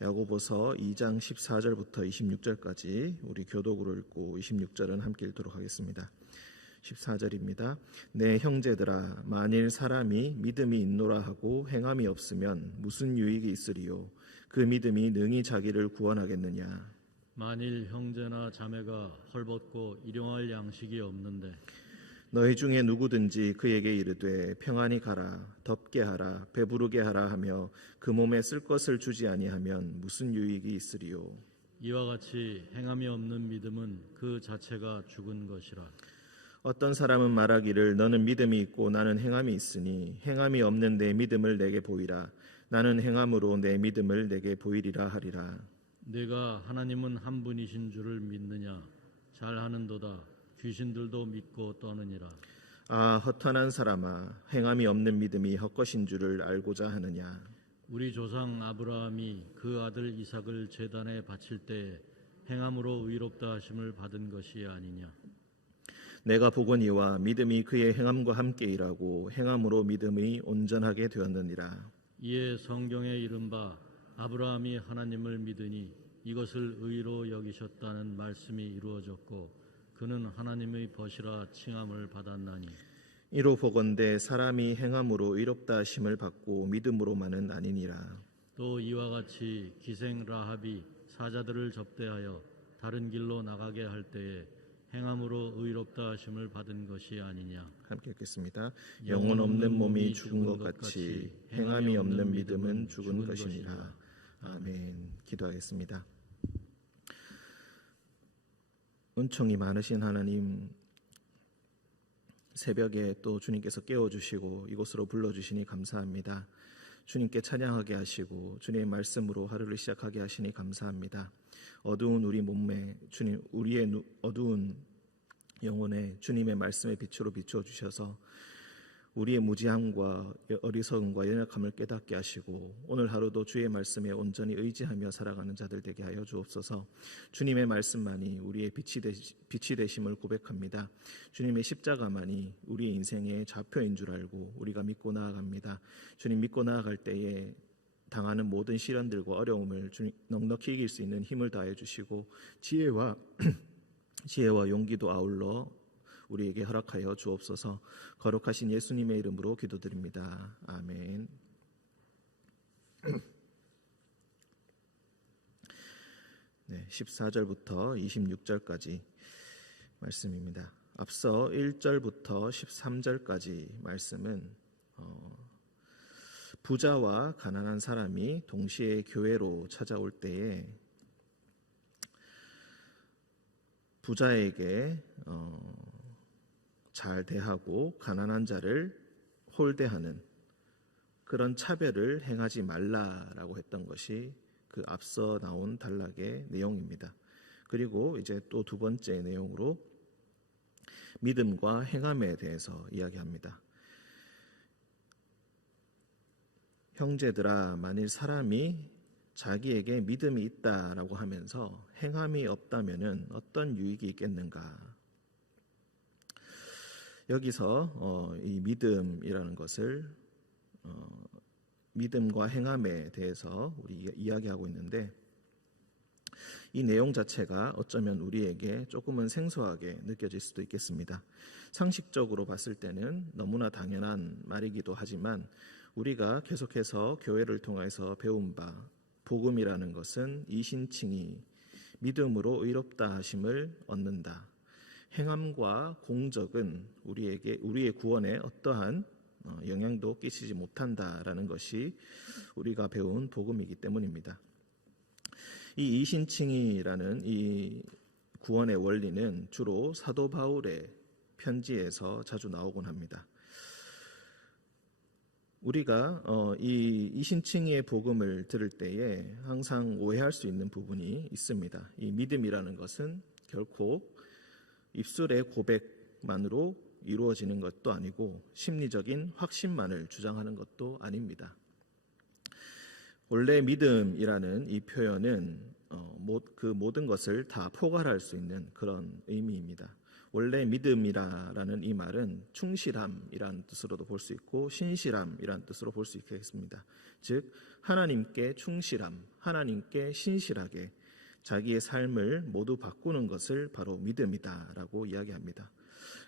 야고보서 2장 14절부터 26절까지 우리 교독으로 읽고 26절은 함께 읽도록 하겠습니다. 14절입니다. 내 형제들아, 만일 사람이 믿음이 있노라 하고 행함이 없으면 무슨 유익이 있으리요? 그 믿음이 능히 자기를 구원하겠느냐? 만일 형제나 자매가 헐벗고 일용할 양식이 없는데 너희 중에 누구든지 그에게 이르되 평안히 가라, 덥게 하라, 배부르게 하라 하며 그 몸에 쓸 것을 주지 아니하면 무슨 유익이 있으리요? 이와 같이 행함이 없는 믿음은 그 자체가 죽은 것이라. 어떤 사람은 말하기를 너는 믿음이 있고 나는 행함이 있으니 행함이 없는 내 믿음을 내게 보이라. 나는 행함으로 내 믿음을 내게 보이리라 하리라. 내가 하나님은 한 분이신 줄을 믿느냐? 잘하는도다. 귀신들도 믿고 떠느니라. 아, 허탄한 사람아, 행함이 없는 믿음이 헛것인 줄을 알고자 하느냐? 우리 조상 아브라함이 그 아들 이삭을 제단에 바칠 때 행함으로 의롭다 하심을 받은 것이 아니냐? 내가 보거니와 믿음이 그의 행함과 함께 일하고 행함으로 믿음이 온전하게 되었느니라. 이에 성경에 이른바 아브라함이 하나님을 믿으니 이것을 의로 여기셨다는 말씀이 이루어졌고 그는 하나님의 벗이라 칭함을 받았나니 이로 보건대 사람이 행함으로 의롭다 하심을 받고 믿음으로만은 아니니라. 또 이와 같이 기생 라합이 사자들을 접대하여 다른 길로 나가게 할 때에 행함으로 의롭다 하심을 받은 것이 아니냐. 함께 읽겠습니다. 영혼 없는 몸이 죽은 것 같이 행함이 없는 믿음은 죽은 것이니라. 아멘. 기도하겠습니다. 은총이 많으신 하나님, 새벽에 또 주님께서 깨워주시고 이곳으로 불러주시니 감사합니다. 주님께 찬양하게 하시고 주님의 말씀으로 하루를 시작하게 하시니 감사합니다. 어두운 우리 몸에 주님, 우리의 어두운 영혼에 주님의 말씀의 빛으로 비추어주셔서 우리의 무지함과 어리석음과 연약함을 깨닫게 하시고 오늘 하루도 주의 말씀에 온전히 의지하며 살아가는 자들 되게 하여 주옵소서. 주님의 말씀만이 우리의 빛이 되심을 고백합니다. 주님의 십자가만이 우리의 인생의 좌표인 줄 알고 우리가 믿고 나아갑니다. 주님 믿고 나아갈 때에 당하는 모든 시련들과 어려움을 주님 넉넉히 이길 수 있는 힘을 다해 주시고 지혜와 용기도 아울러 우리에게 허락하여 주옵소서. 거룩하신 예수님의 이름으로 기도드립니다. 아멘. 네, 14절부터 26절까지 말씀입니다. 앞서 1절부터 13절까지 말씀은 부자와 가난한 사람이 동시에 교회로 찾아올 때에 부자에게 잘 대하고 가난한 자를 홀대하는 그런 차별을 행하지 말라라고 했던 것이 그 앞서 나온 단락의 내용입니다. 그리고 이제 또 두 번째 내용으로 믿음과 행함에 대해서 이야기합니다. 형제들아, 만일 사람이 자기에게 믿음이 있다라고 하면서 행함이 없다면은 어떤 유익이 있겠는가? 여기서 이 믿음이라는 것을 믿음과 행함에 대해서 우리 이야기하고 있는데 이 내용 자체가 어쩌면 우리에게 조금은 생소하게 느껴질 수도 있겠습니다. 상식적으로 봤을 때는 너무나 당연한 말이기도 하지만 우리가 계속해서 교회를 통해서 배운 바 복음이라는 것은 이신칭의 믿음으로 의롭다 하심을 얻는다. 행함과 공적은 우리의 구원에 어떠한 영향도 끼치지 못한다라는 것이 우리가 배운 복음이기 때문입니다. 이 이신칭의라는 이 구원의 원리는 주로 사도 바울의 편지에서 자주 나오곤 합니다. 우리가 이 이신칭의의 복음을 들을 때에 항상 오해할 수 있는 부분이 있습니다. 이 믿음이라는 것은 결코 입술의 고백만으로 이루어지는 것도 아니고 심리적인 확신만을 주장하는 것도 아닙니다. 원래 믿음이라는 이 표현은 그 모든 것을 다 포괄할 수 있는 그런 의미입니다. 원래 믿음이라는 이 말은 충실함이라는 뜻으로도 볼 수 있고 신실함이라는 뜻으로 볼 수 있겠습니다. 즉 하나님께 충실함, 하나님께 신실하게 자기의 삶을 모두 바꾸는 것을 바로 믿음이다라고 이야기합니다.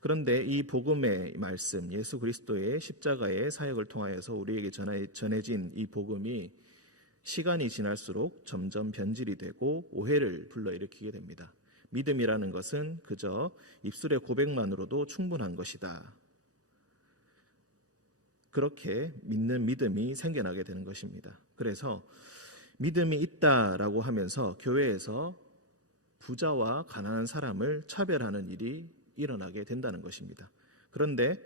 그런데 이 복음의 말씀, 예수 그리스도의 십자가의 사역을 통하여서 우리에게 전해진 이 복음이 시간이 지날수록 점점 변질이 되고 오해를 불러일으키게 됩니다. 믿음이라는 것은 그저 입술의 고백만으로도 충분한 것이다. 그렇게 믿는 믿음이 생겨나게 되는 것입니다. 그래서 믿음이 있다라고 하면서 교회에서 부자와 가난한 사람을 차별하는 일이 일어나게 된다는 것입니다. 그런데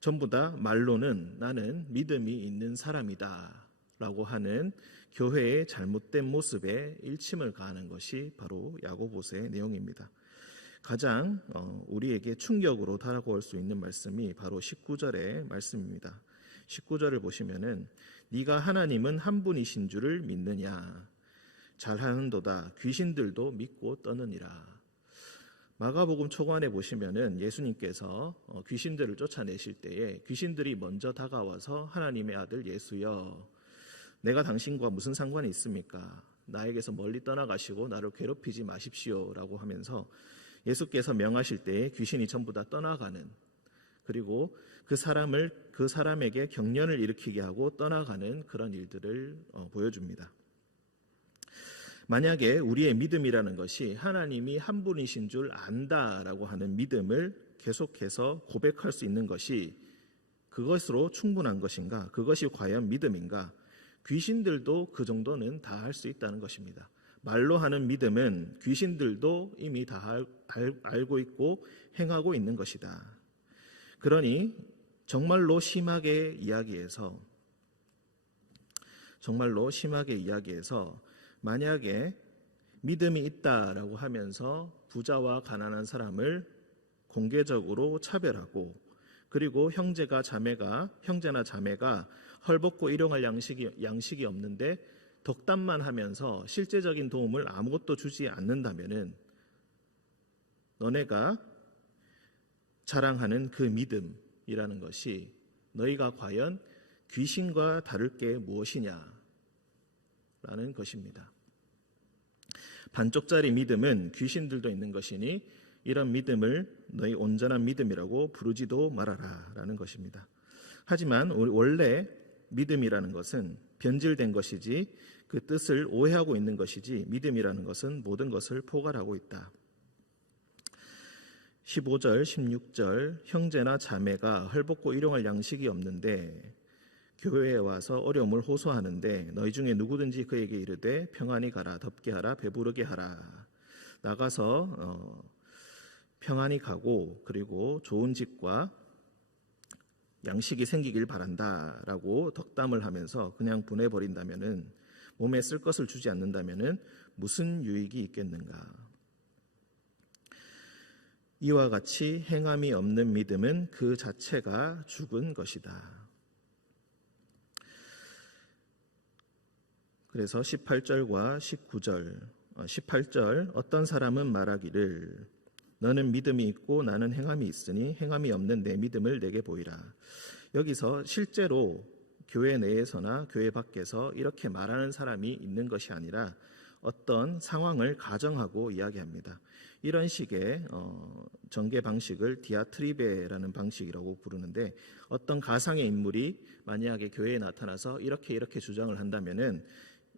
전부 다 말로는 나는 믿음이 있는 사람이다 라고 하는 교회의 잘못된 모습에 일침을 가하는 것이 바로 야고보서의 내용입니다. 가장 우리에게 충격으로 다가올 수 있는 말씀이 바로 19절의 말씀입니다. 19절을 보시면은 네가 하나님은 한 분이신 줄을 믿느냐 잘하는도다 귀신들도 믿고 떠느니라. 마가복음 초반에 보시면은 예수님께서 귀신들을 쫓아내실 때에 귀신들이 먼저 다가와서 하나님의 아들 예수여 내가 당신과 무슨 상관이 있습니까? 나에게서 멀리 떠나가시고 나를 괴롭히지 마십시오 라고 하면서 예수께서 명하실 때에 귀신이 전부 다 떠나가는, 그리고 그 사람에게 경련을 일으키게 하고 떠나가는 그런 일들을 보여줍니다. 만약에 우리의 믿음이라는 것이 하나님이 한 분이신 줄 안다라고 하는 믿음을 계속해서 고백할 수 있는 것이 그것으로 충분한 것인가? 그것이 과연 믿음인가? 귀신들도 그 정도는 다 할 수 있다는 것입니다. 말로 하는 믿음은 귀신들도 이미 다 알고 있고 행하고 있는 것이다. 그러니 정말로 심하게 이야기해서 만약에 믿음이 있다라고 하면서 부자와 가난한 사람을 공개적으로 차별하고, 그리고 형제나 자매가 헐벗고 일용할 양식이 없는데 덕담만 하면서 실제적인 도움을 아무것도 주지 않는다면은 너네가 자랑하는 그 믿음이라는 것이 너희가 과연 귀신과 다를 게 무엇이냐 라는 것입니다. 반쪽짜리 믿음은 귀신들도 있는 것이니 이런 믿음을 너희 온전한 믿음이라고 부르지도 말아라 라는 것입니다. 하지만 원래 믿음이라는 것은 변질된 것이지 그 뜻을 오해하고 있는 것이지, 믿음이라는 것은 모든 것을 포괄하고 있다. 15절 16절 형제나 자매가 헐벗고 일용할 양식이 없는데 교회에 와서 어려움을 호소하는데 너희 중에 누구든지 그에게 이르되 평안히 가라, 덥게 하라, 배부르게 하라. 나가서 평안히 가고 그리고 좋은 집과 양식이 생기길 바란다라고 덕담을 하면서 그냥 보내버린다면은, 몸에 쓸 것을 주지 않는다면은 무슨 유익이 있겠는가? 이와 같이 행함이 없는 믿음은 그 자체가 죽은 것이다. 그래서 18절과 19절, 18절 어떤 사람은 말하기를 너는 믿음이 있고 나는 행함이 있으니 행함이 없는 내 믿음을 내게 보이라. 여기서 실제로 교회 내에서나 교회 밖에서 이렇게 말하는 사람이 있는 것이 아니라 어떤 상황을 가정하고 이야기합니다. 이런 식의 전개 방식을 디아트리베라는 방식이라고 부르는데, 어떤 가상의 인물이 만약에 교회에 나타나서 이렇게 주장을 한다면은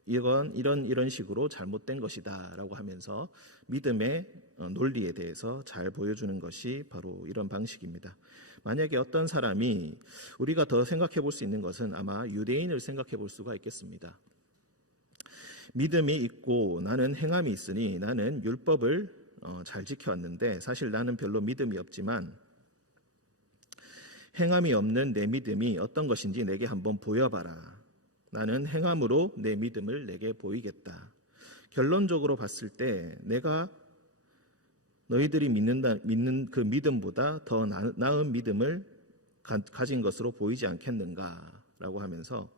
이런 식으로 잘못된 것이다라고 하면서 믿음의 논리에 대해서 잘 보여주는 것이 바로 이런 방식입니다. 만약에 어떤 사람이, 우리가 더 생각해 볼 수 있는 것은 아마 유대인을 생각해 볼 수가 있겠습니다. 믿음이 있고 나는 행함이 있으니 나는 율법을 잘 지켜왔는데 사실 나는 별로 믿음이 없지만 행함이 없는 내 믿음이 어떤 것인지 내게 한번 보여봐라. 나는 행함으로 내 믿음을 내게 보이겠다. 결론적으로 봤을 때 내가 너희들이 믿는 그 믿음보다 더 나은 믿음을 가진 것으로 보이지 않겠는가라고 하면서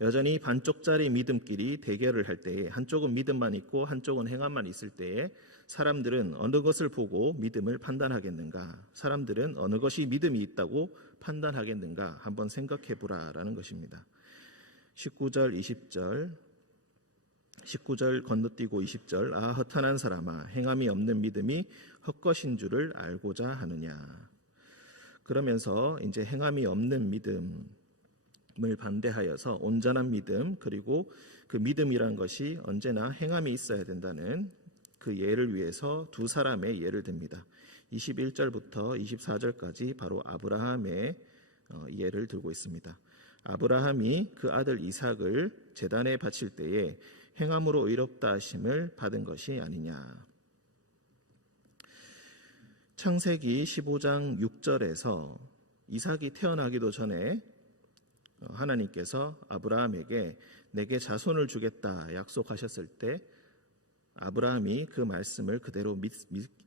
여전히 반쪽짜리 믿음끼리 대결을 할 때에, 한쪽은 믿음만 있고 한쪽은 행함만 있을 때에 사람들은 어느 것을 보고 믿음을 판단하겠는가? 사람들은 어느 것이 믿음이 있다고 판단하겠는가? 한번 생각해 보라라는 것입니다. 19절 20절 19절 건너뛰고 20절 아 허탄한 사람아 행함이 없는 믿음이 헛것인 줄을 알고자 하느냐. 그러면서 이제 행함이 없는 믿음을 반대하여서 온전한 믿음, 그리고 그 믿음이란 것이 언제나 행함이 있어야 된다는 그 예를 위해서 두 사람의 예를 듭니다. 21절부터 24절까지 바로 아브라함의 예를 들고 있습니다. 아브라함이 그 아들 이삭을 제단에 바칠 때에 행함으로 의롭다 하심을 받은 것이 아니냐. 창세기 15장 6절에서 이삭이 태어나기도 전에 하나님께서 아브라함에게 내게 자손을 주겠다 약속하셨을 때 아브라함이 그 말씀을 그대로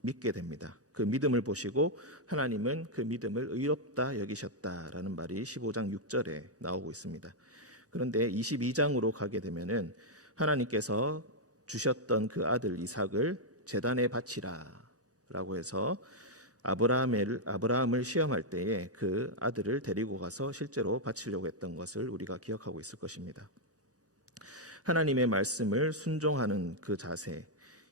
믿게 됩니다. 그 믿음을 보시고 하나님은 그 믿음을 의롭다 여기셨다라는 말이 15장 6절에 나오고 있습니다. 그런데 22장으로 가게 되면은 하나님께서 주셨던 그 아들 이삭을 제단에 바치라라고 해서 아브라함을 시험할 때에 그 아들을 데리고 가서 실제로 바치려고 했던 것을 우리가 기억하고 있을 것입니다. 하나님의 말씀을 순종하는 그 자세,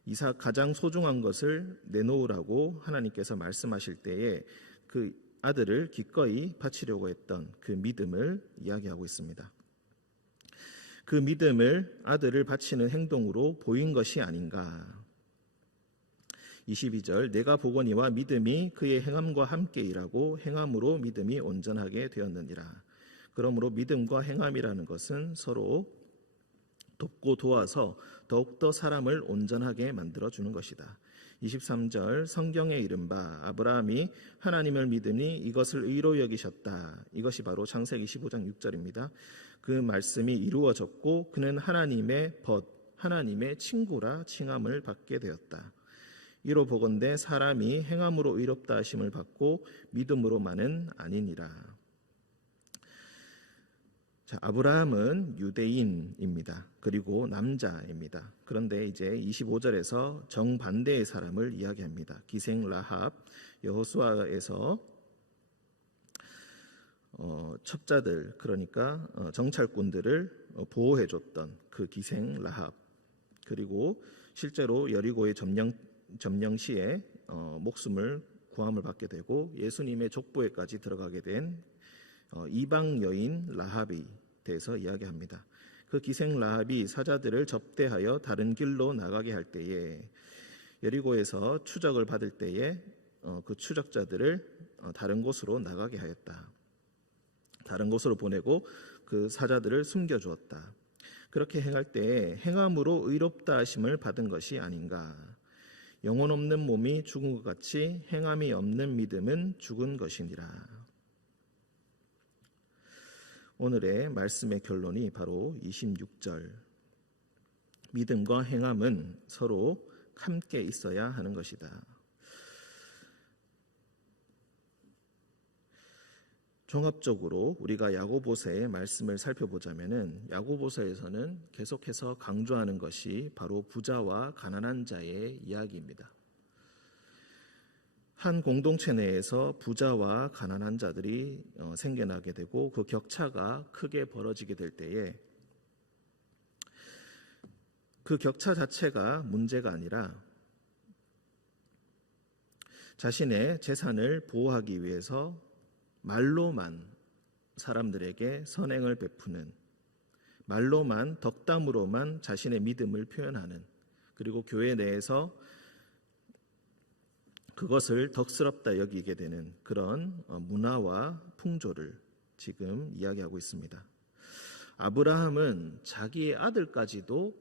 이삭 가장 소중한 것을 내놓으라고 하나님께서 말씀하실 때에 그 아들을 기꺼이 바치려고 했던 그 믿음을 이야기하고 있습니다. 그 믿음을 아들을 바치는 행동으로 보인 것이 아닌가. 22절 내가 보거니와 믿음이 그의 행함과 함께 일하고 행함으로 믿음이 온전하게 되었느니라. 그러므로 믿음과 행함이라는 것은 서로 돕고 도와서 더욱더 사람을 온전하게 만들어주는 것이다. 23절 성경에 이른바 아브라함이 하나님을 믿으니 이것을 의로 여기셨다. 이것이 바로 창세기 15장 6절입니다. 그 말씀이 이루어졌고 그는 하나님의 하나님의 친구라 칭함을 받게 되었다. 이로 보건대 사람이 행함으로 의롭다 하심을 받고 믿음으로만은 아니니라. 자, 아브라함은 유대인입니다. 그리고 남자입니다. 그런데 이제 25절에서 정반대의 사람을 이야기합니다. 기생 라합, 여호수아에서 첩자들, 그러니까 정찰꾼들을 보호해줬던 그 기생 라합, 그리고 실제로 여리고의 점령 시에 목숨을 구함을 받게 되고 예수님의 족보에까지 들어가게 된 이방 여인 라합에 대해서 이야기합니다. 그 기생 라합이 사자들을 접대하여 다른 길로 나가게 할 때에 여리고에서 추적을 받을 때에 그 추적자들을 다른 곳으로 나가게 하였다. 다른 곳으로 보내고 그 사자들을 숨겨주었다. 그렇게 행할 때에 행함으로 의롭다 하심을 받은 것이 아닌가. 영혼 없는 몸이 죽은 것 같이 행함이 없는 믿음은 죽은 것이니라. 오늘의 말씀의 결론이 바로 26절. 믿음과 행함은 서로 함께 있어야 하는 것이다. 종합적으로 우리가 야고보서의 말씀을 살펴보자면은 야고보서에서는 계속해서 강조하는 것이 바로 부자와 가난한 자의 이야기입니다. 한 공동체 내에서 부자와 가난한 자들이 생겨나게 되고 그 격차가 크게 벌어지게 될 때에 그 격차 자체가 문제가 아니라 자신의 재산을 보호하기 위해서 말로만 사람들에게 선행을 베푸는, 말로만 덕담으로만 자신의 믿음을 표현하는, 그리고 교회 내에서 그것을 덕스럽다 여기게 되는 그런 문화와 풍조를 지금 이야기하고 있습니다. 아브라함은 자기의 아들까지도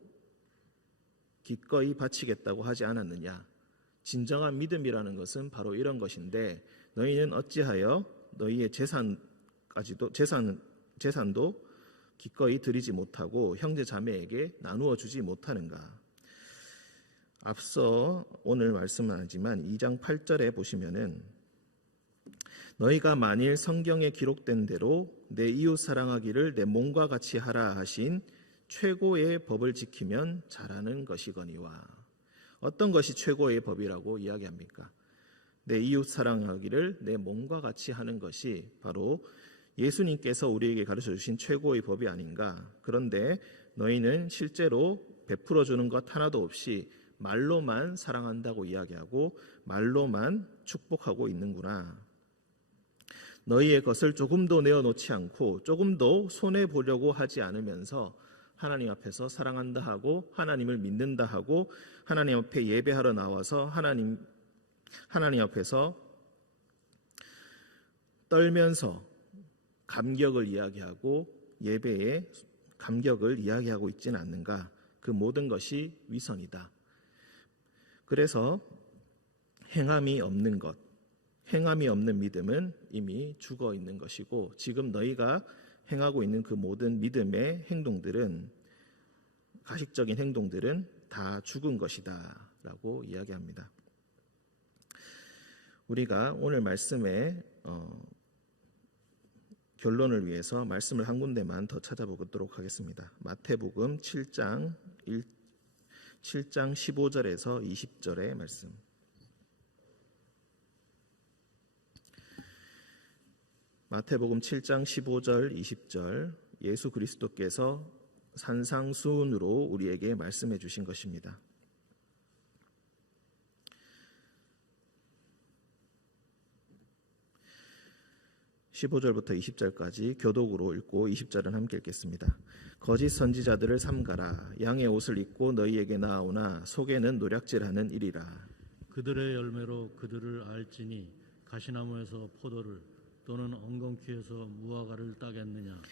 기꺼이 바치겠다고 하지 않았느냐. 진정한 믿음이라는 것은 바로 이런 것인데 너희는 어찌하여 너희의 재산도 기꺼이 드리지 못하고 형제 자매에게 나누어 주지 못하는가. 앞서 오늘 말씀은 아니지만 2장 8절에 보시면은 너희가 만일 성경에 기록된 대로 내 이웃 사랑하기를 내 몸과 같이 하라 하신 최고의 법을 지키면 잘하는 것이거니와. 어떤 것이 최고의 법이라고 이야기합니까? 내 이웃 사랑하기를 내 몸과 같이 하는 것이 바로 예수님께서 우리에게 가르쳐 주신 최고의 법이 아닌가. 그런데 너희는 실제로 베풀어 주는 것 하나도 없이 말로만 사랑한다고 이야기하고 말로만 축복하고 있는구나. 너희의 것을 조금도 내어놓지 않고 조금도 손해 보려고 하지 않으면서 하나님 앞에서 사랑한다 하고 하나님을 믿는다 하고 하나님 앞에 예배하러 나와서 하나님 앞에서 떨면서 감격을 이야기하고 예배에 감격을 이야기하고 있지는 않는가. 그 모든 것이 위선이다. 그래서 행함이 없는 것, 행함이 없는 믿음은 이미 죽어 있는 것이고 지금 너희가 행하고 있는 그 모든 믿음의 행동들은 가식적인 행동들은 다 죽은 것이다 라고 이야기합니다. 우리가 오늘 말씀의 결론을 위해서 말씀을 한 군데만 더 찾아보도록 하겠습니다. 마태복음 7장 15절에서 20절의 말씀. 마태복음 7장 15절 20절 예수 그리스도께서 산상수훈으로 우리에게 말씀해 주신 것입니다. 15절부터 20절까지 교독으로 읽고 20절은 함께 읽겠습니다. 거짓 선지자들을 삼가라. 양의 옷을 입고 너희에게 나아오나 속에는 노략질하는 일이라. 그들의 열매로 그들을 알지니 가시나무에서 포도를 또는 엉겅퀴에서 무화과를 따겠느냐.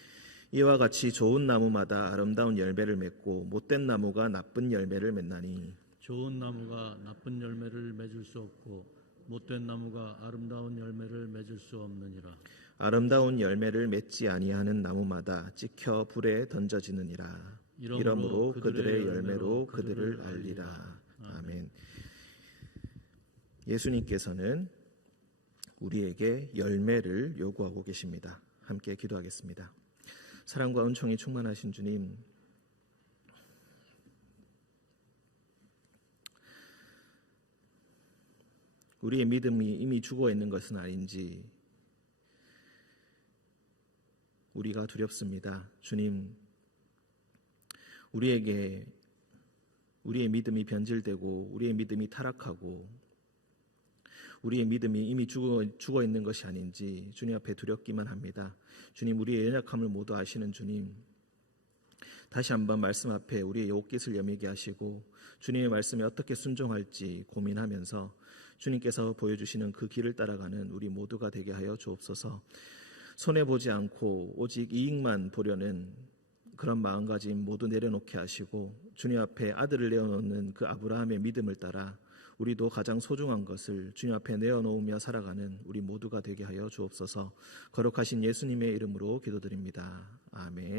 이와 같이 좋은 나무마다 아름다운 열매를 맺고 못된 나무가 나쁜 열매를 맺나니. 좋은 나무가 나쁜 열매를 맺을 수 없고 못된 나무가 아름다운 열매를 맺을 수 없느니라. 아름다운 열매를 맺지 아니하는 나무마다 찍혀 불에 던져지느니라. 이러므로 그들의 열매로 그들을 알리라. 아멘. 예수님께서는 우리에게 열매를 요구하고 계십니다. 함께 기도하겠습니다. 사랑과 은총이 충만하신 주님, 우리의 믿음이 이미 죽어 있는 것은 아닌지 우리가 두렵습니다. 주님, 우리의 믿음이 변질되고 우리의 믿음이 타락하고 우리의 믿음이 이미 죽어 있는 것이 아닌지 주님 앞에 두렵기만 합니다. 주님, 우리의 연약함을 모두 아시는 주님, 다시 한번 말씀 앞에 우리의 옷깃을 여미게 하시고 주님의 말씀에 어떻게 순종할지 고민하면서 주님께서 보여주시는 그 길을 따라가는 우리 모두가 되게 하여 주옵소서. 손해보지 않고 오직 이익만 보려는 그런 마음가짐 모두 내려놓게 하시고 주님 앞에 아들을 내어놓는 그 아브라함의 믿음을 따라 우리도 가장 소중한 것을 주님 앞에 내어놓으며 살아가는 우리 모두가 되게 하여 주옵소서. 거룩하신 예수님의 이름으로 기도드립니다. 아멘.